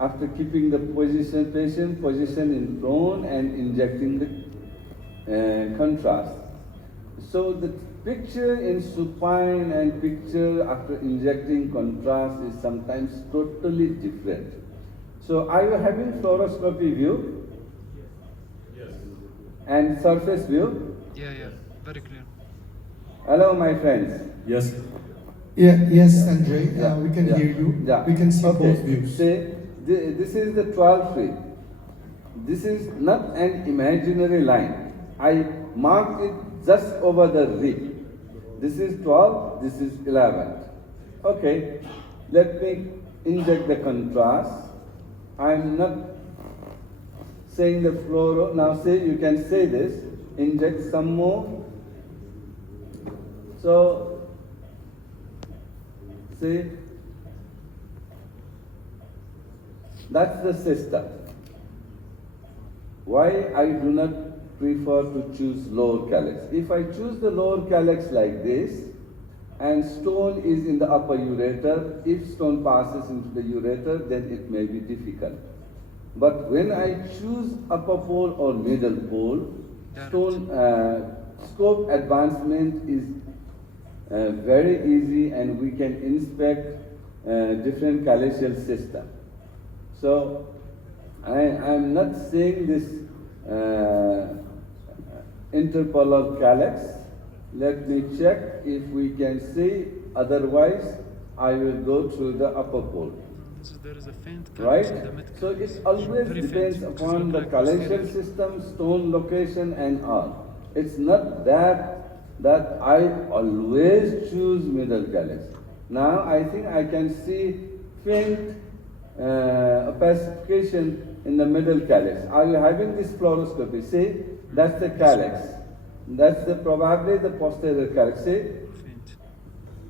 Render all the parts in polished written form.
after keeping the patient position in prone and injecting the contrast. So the picture in supine and picture after injecting contrast is sometimes totally different. So are you having fluoroscopy view? Yes. And surface view? Yeah, very clear. Hello, my friends. Yes. Yes, Sanjay, Yeah, we can yeah, hear you. yeah. We can see Okay. both views. Say, this is the 12th rib. This is not an imaginary line. I marked it just over the rib. This is 12, this is 11. Okay, let me inject the contrast. I'm not saying the fluoro. Now say, you can say this, inject some more. So, see, that's the system. Why I do not prefer to choose lower calyx? If I choose the lower calyx like this, and stone is in the upper ureter, if stone passes into the ureter, then it may be difficult. But when I choose upper pole or middle pole, stone scope advancement is very easy, and we can inspect different calyceal system. So I am not saying this interpolar calyx. Let me check if we can see. Otherwise, I will go through the upper pole. There is a faint Right? calyx in the mid So calyx. it always Very depends faint, upon the like calyceal posterior. system, stone location, and all. It's not that I always choose middle calyx. Now I think I can see faint opacification in the middle calyx. Are you having this fluoroscopy? See, that's the calyx. That's probably the posterior calyx. See? Faint.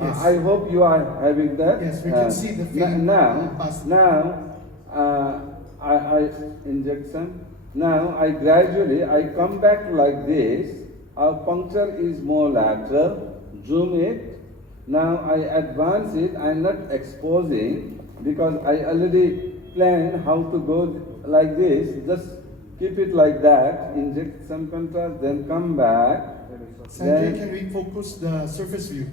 Yes. I hope you are having that. Yes, we can see the faint Now, I inject some. Now, I gradually, I come back like this. Our puncture is more lateral. Zoom it. Now, I advance it. I'm not exposing because I already planned how to go like this. Just keep it like that. Inject some contrast, then come back. Sanjay, can we focus the surface view?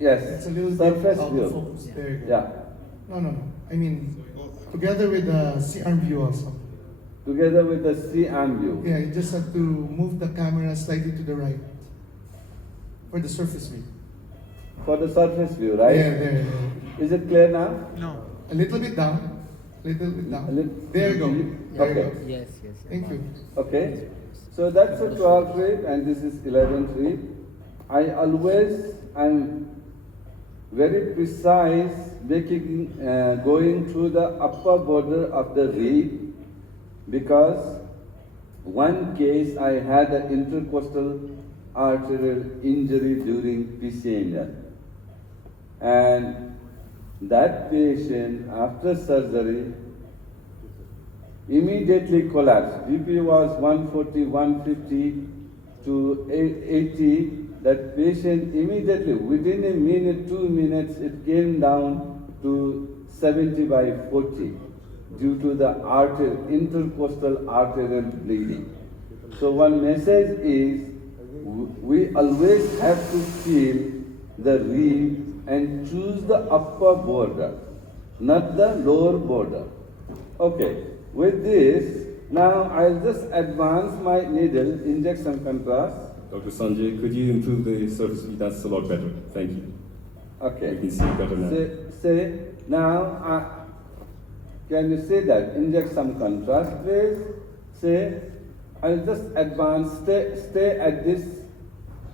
Yes, It's a little surface bit out view. of focus. There you go. Yeah. No. I mean, together with the C-arm view also. Together with the C-arm view. Yeah, you just have to move the camera slightly to the right for the surface view. For the surface view, right? Yeah, there. Is it clear now? No. A little bit down. Little bit A down. lit- There you go. There Okay. you go. Yes. Thank you. Okay. So that's a 12th rib and this is 11th rib. I'm very precise making, going through the upper border of the rib, because one case I had an intercostal arterial injury during PCNL. And that patient, after surgery, immediately collapsed. BP was 140, 150 to 80. That patient immediately, within a minute, 2 minutes, it came down to 70/40 due to the intercostal arterial bleeding. So one message is, we always have to feel the rib and choose the upper border, not the lower border. Okay, with this, now I'll just advance my needle, inject some contrast. Dr. Sanjay, could you improve the surface view? That's a lot better. Thank you. Okay. We can see better now. Say now, can you say that? Inject some contrast, please. Say, I'll just advance, stay at this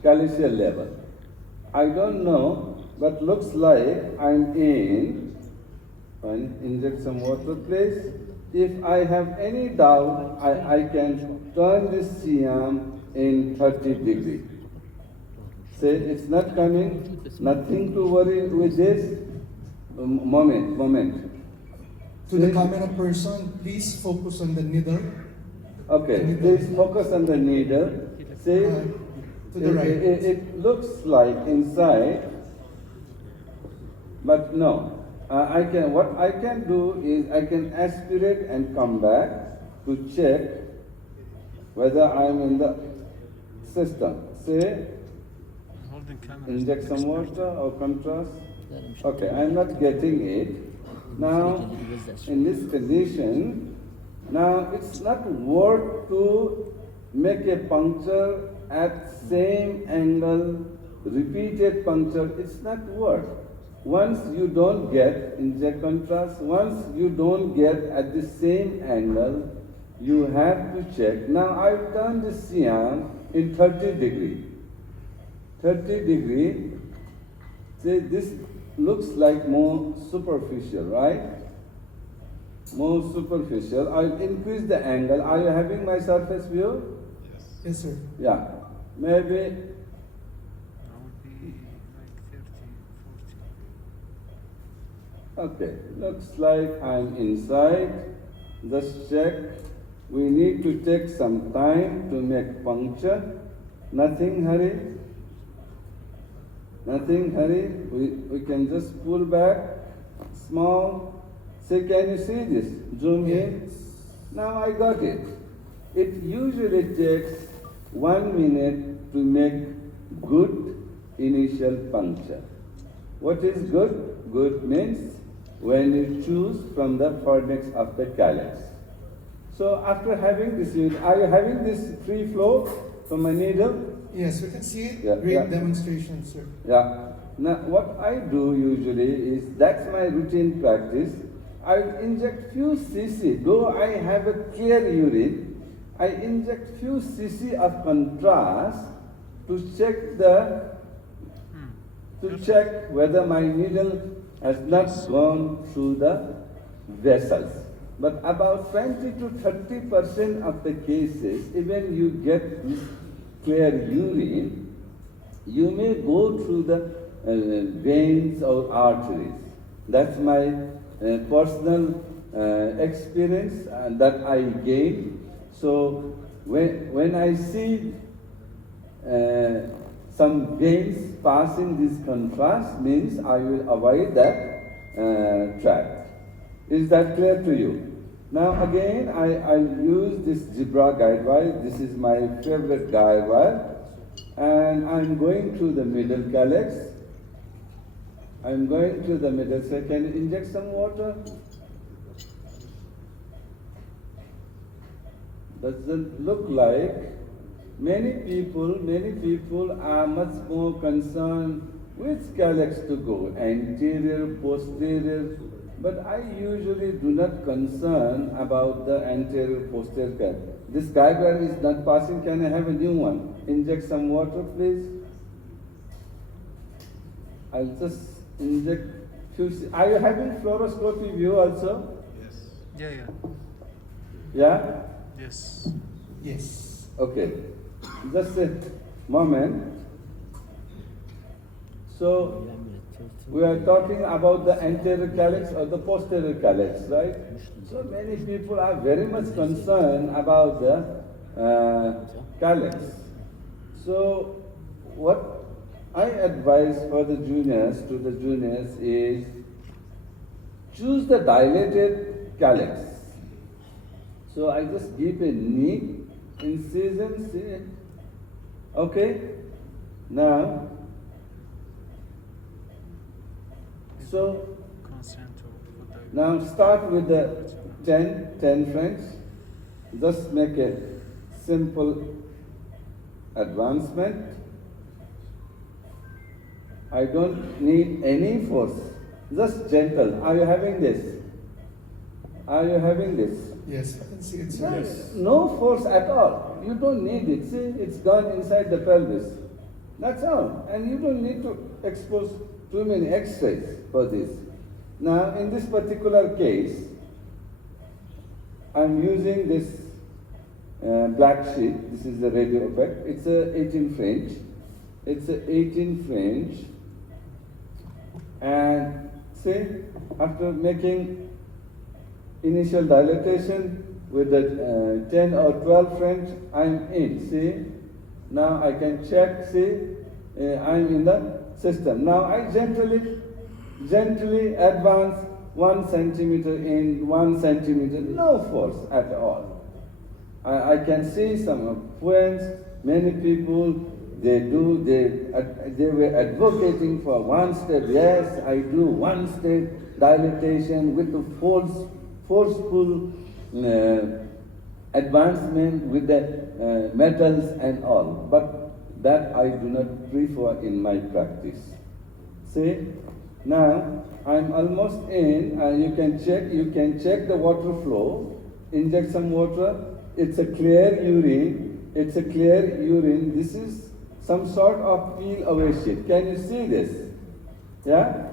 calyceal level. I don't know, but looks like I'm in. And inject some water, please. If I have any doubt, I can turn this C-arm in 30 degrees. Say, it's not coming, nothing to worry with this. Moment. To the camera person, please focus on the needle. Okay, please focus on the needle. See, to the right. it looks like inside, but no. what I can do is I can aspirate and come back to check whether I'm in the system. Say, I'm holding camera. inject some water or contrast. Okay, I'm not getting it. Now, in this condition, now it's not worth to make a puncture at same angle, repeated puncture, it's not worth. Once you don't get inject contrast, once you don't get at the same angle, you have to check. Now I've turned the cyan in 30 degree. 30 degree, say this looks like more superficial, right? More superficial. I'll increase the angle. Are you having my surface view? Yes, sir. Yeah. Maybe, That would be like 30, 40. okay. Looks like I'm inside. Just check. We need to take some time to make puncture. Nothing hurry. Nothing hurry. We can just pull back. Small. Say, can you see this? Zoom in. Now I got it. It usually takes 1 minute to make good initial puncture. What is good? Good means when you choose from the fornix of the calyx. So after having this unit, are you having this free flow from my needle? Yes, we can see it. Yeah, Great yeah. demonstration, sir. Yeah. Now what I do usually is, that's my routine practice. I inject few cc, though I have a clear urine, I inject few cc of contrast to check whether my needle has not gone through the vessels. But about 20 to 30% of the cases, even you get this clear urine, you may go through the veins or arteries. That's my personal experience that I gained. So when I see some veins passing this contrast, means I will avoid that track. Is that clear to you? Now again, I use this zebra guide wire. This is my favorite guide wire. And I'm going to the middle calyx. I'm going to the middle. So can you inject some water? Doesn't look like. Many people are much more concerned which calyx to go, anterior, posterior. But I usually do not concern about the anterior, posterior calyx. This guide wire is not passing. Can I have a new one? Inject some water, please. I'll just inject few. Are you having fluoroscopy view also? Yeah. Yeah? Yes. Yes. Okay. Just a moment. So we are talking about the anterior calyx or the posterior calyx, right? So many people are very much concerned about the calyx. So what I advise for the juniors, to the juniors, is choose the dilated calyx. So I just give a neat incision, see? Okay? Now, so now start with the 10 French. Just make a simple advancement. I don't need any force, just gentle. Are you having this? Are you having this? Yes, I can see it, sir. Yes. No force at all. You don't need it. See, it's gone inside the pelvis. That's all. And you don't need to expose too many X-rays for this. Now, in this particular case, I'm using this black sheet. This is the radio effect. It's a 18 French. It's a 18 French. And see, after making initial dilatation with the 10 or 12 French, I'm in. See, now I can check. See, I'm in the system. Now I gently Gently advance 1 centimeter in, 1 centimeter, no force at all. I can see some friends, many people, they were advocating for one step. Yes, I do one step dilatation with the forceful advancement with the metals and all. But that I do not prefer in my practice. See, now I'm almost in. You can check the water flow. Inject some water. It's a clear urine. It's a clear urine. This is some sort of peel away sheet. Can you see this? Yeah?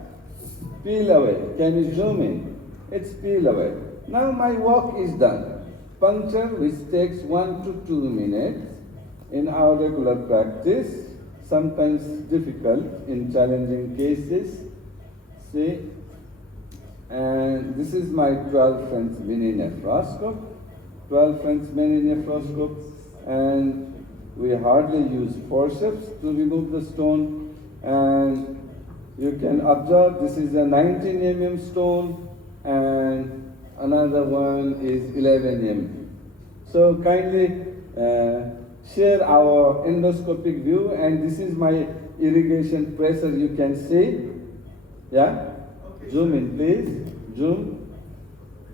Peel away. Can you zoom in? It's peel away. Now my work is done. Puncture, which takes 1 to 2 minutes in our regular practice, sometimes difficult in challenging cases. See? And this is my 12 French mini nephroscope. 12 French mini nephroscope. And we hardly use forceps to remove the stone. And you can observe this is a 19 mm stone and another one is 11 mm. So kindly share our endoscopic view, and this is my irrigation pressure, you can see. Yeah? Okay. Zoom in, please. Zoom.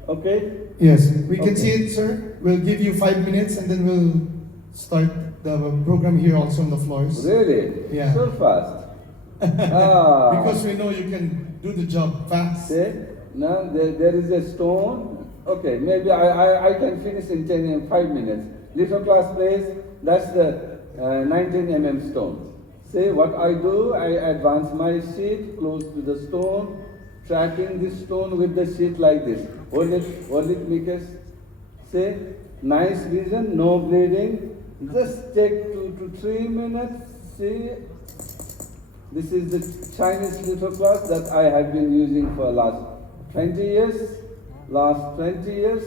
Okay? Yes, we can see it, sir. We'll give you 5 minutes and then we'll start the program here also on the floors. Really? Yeah. So fast. Because we know you can do the job fast. See? Now there is a stone. Okay, maybe I can finish in 5 minutes. Little class place, that's the 19 mm stone. See what I do? I advance my sheet close to the stone, tracking this stone with the sheet like this. Hold it, Mikas. See? Nice vision, no bleeding. Just take 2 to 3 minutes. See? This is the Chinese lithoclass that I have been using for last 20 years. Last 20 years.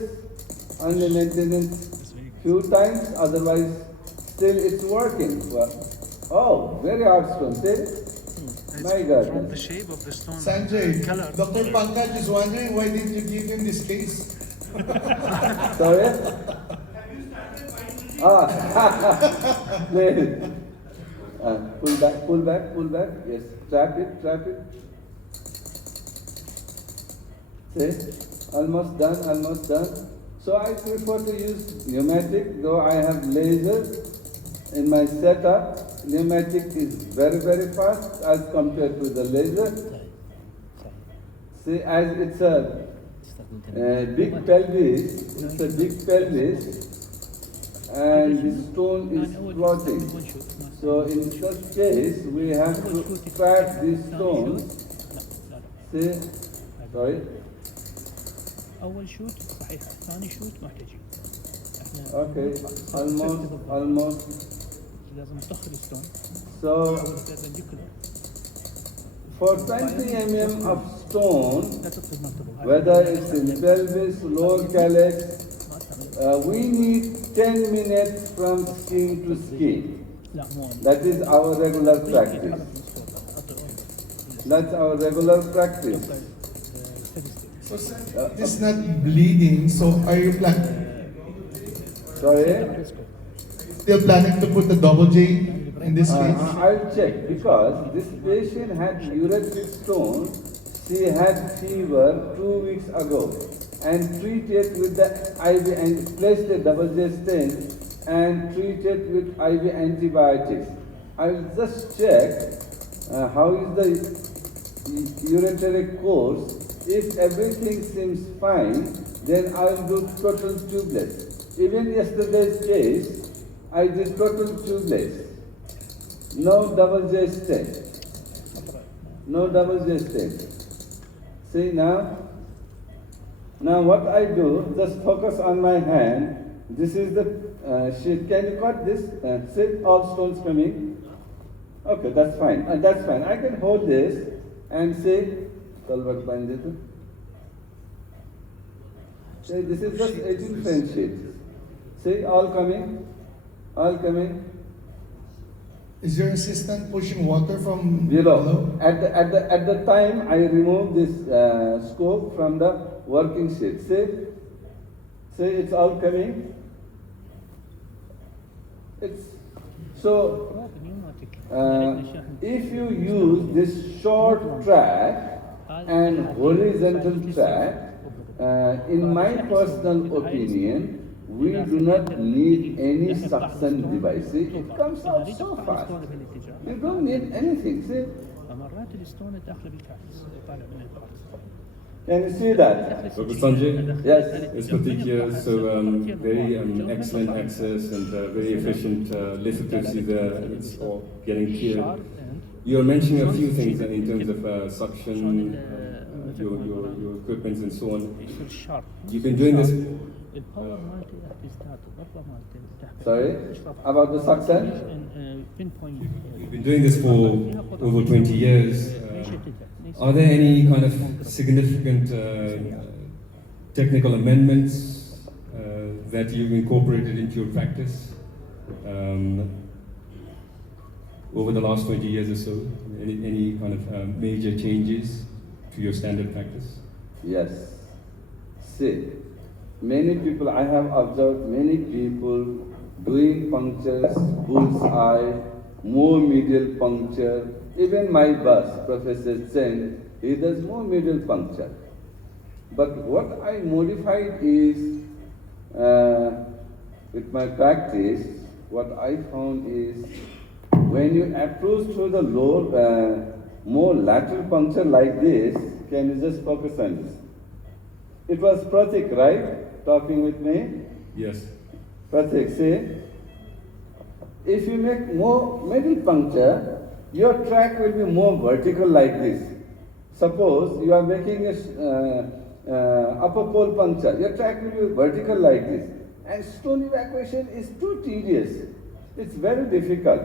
Only maintenance few times, otherwise still it's working. Oh, very hard stone. See? My God. From the shape of the stone. Sanjay, color. Dr. Pankaj is wondering why didn't you give him this case? Sorry? Please. Pull back. Yes, trap it. See, almost done. So I prefer to use pneumatic, though I have laser in my setup. Pneumatic is very, very fast as compared to the laser. See, as it's a big pelvis, and this stone is floating. So in such case, we have to track these stones. See, sorry. أول شوت صحيح، ثاني شوت ما تجي. Okay, almost. لازم تدخل الستون. So for 20 mm of stone, whether it's in pelvis, lower calyx, we need 10 minutes from skin to skin. That is our regular practice. That's our regular practice. So this is not bleeding, so are you planning? Sorry? Still planning to put the double J in this case? I'll check because this patient had ureteric stone. She had fever 2 weeks ago and treated with the IV and placed a double J stent and treated with IV antibiotics. I'll just check how is the ureteric course. If everything seems fine, then I'll do total tubeless. Even yesterday's case, I did total tubeless. No double J stent. No double J stent. See now? Now what I do, just focus on my hand. This is the sheet. Can you cut this? See, all stones coming. Okay, that's fine. That's fine. I can hold this and say, see, this is just 18 French sheet. See, all coming. Is your assistant pushing water from below. At the time, I removed this scope from the working sheet. See, it's all coming. It's so. If you use this short track and horizontal track, in my personal opinion, we do not need any suction device. See, it comes out so fast. You don't need anything. See, مرات الاسطوانه داخله بالكاس طالع من البارت. can you see that? Dr. Sanjay, Yes. it's Pratik here. So very excellent access and very efficient lithotripsy there. It's all getting clear. You are mentioning a few things in terms of suction, your equipment and so on. You've been doing this. Sorry? About the suction? You've been doing this for over 20 years. Are there any kind of significant technical amendments that you've incorporated into your practice over the last 20 years or so? Any kind of major changes to your standard practice? Yes. See, many people, I have observed many people doing punctures, bullseye, more medial puncture. Even my boss, Professor Chen, he does more medial puncture. But what I modified is, with my practice, what I found is, when you approach through the lower, more lateral puncture like this, can you just focus on this? It was Pratik, right, talking with me? Yes. Pratik, say, if you make more middle puncture, your track will be more vertical like this. Suppose you are making a upper pole puncture, your track will be vertical like this. And stone evacuation is too tedious. It's very difficult.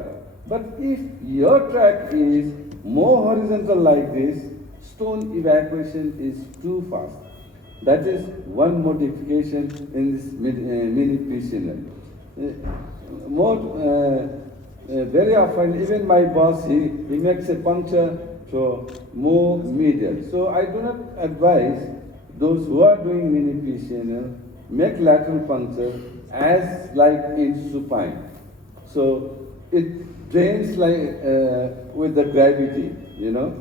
But if your track is more horizontal like this, stone evacuation is too fast. That is one modification in this mini-PCNL. Very often, even my boss, he makes a puncture to more medial. So I do not advise those who are doing mini-PCNL, make lateral puncture as like in supine. So it drains like with the gravity, you know.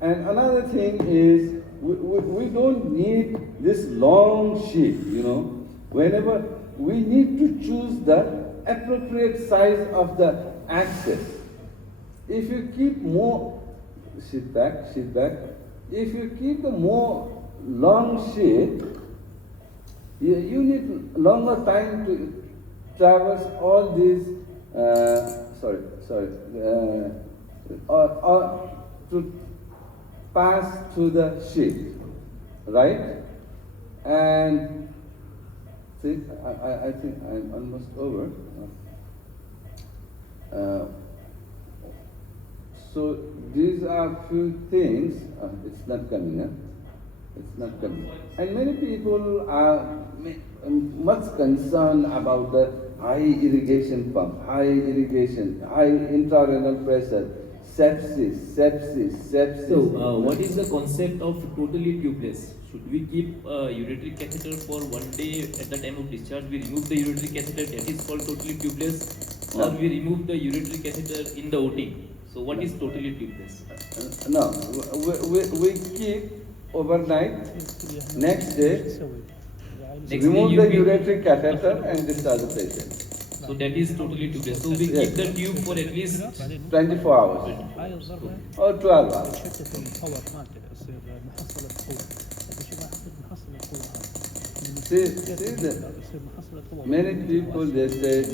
And another thing is, we don't need this long sheet, you know. Whenever we need to choose the appropriate size of the axis. If you keep more, sit back. If you keep the more long sheet, you need longer time to traverse all these, to pass through the sheet, right? And see, I think I'm almost over. So these are few things. It's not coming, huh? It's not coming. And many people are much concerned about the high irrigation pump, high intrarenal pressure, sepsis. So, what is the concept of totally tubeless? Should we keep a urinary catheter for 1 day at the time of discharge? We remove the urinary catheter, that is called totally tubeless, or we remove the urinary catheter in the OT. So, what is totally tubeless? No, we keep overnight. Next day, remove the urinary catheter and discharge the patient. So that is totally tubeless. So we keep the tube for at least 24 hours or 12 hours. Many people, they say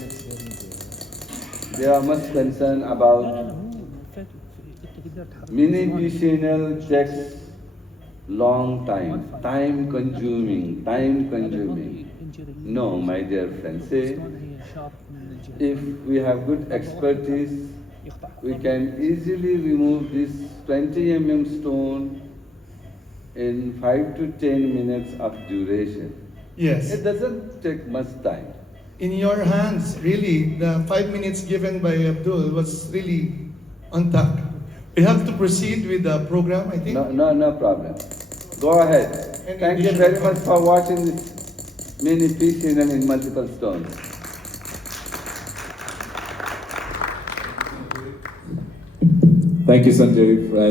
they are much concerned about mini-PCNL takes long time consuming. No, my dear friends, say, if we have good expertise, we can easily remove this 20 mm stone in 5 to 10 minutes of duration. Yes. It doesn't take much time. in your hands. Really, the 5 minutes given by Abdul was really on top. We have to proceed with the program, I think. No problem. Go ahead. Any Thank you additional very much for watching this Mini-PCNL in multiple stones. Thank you, Sanjay.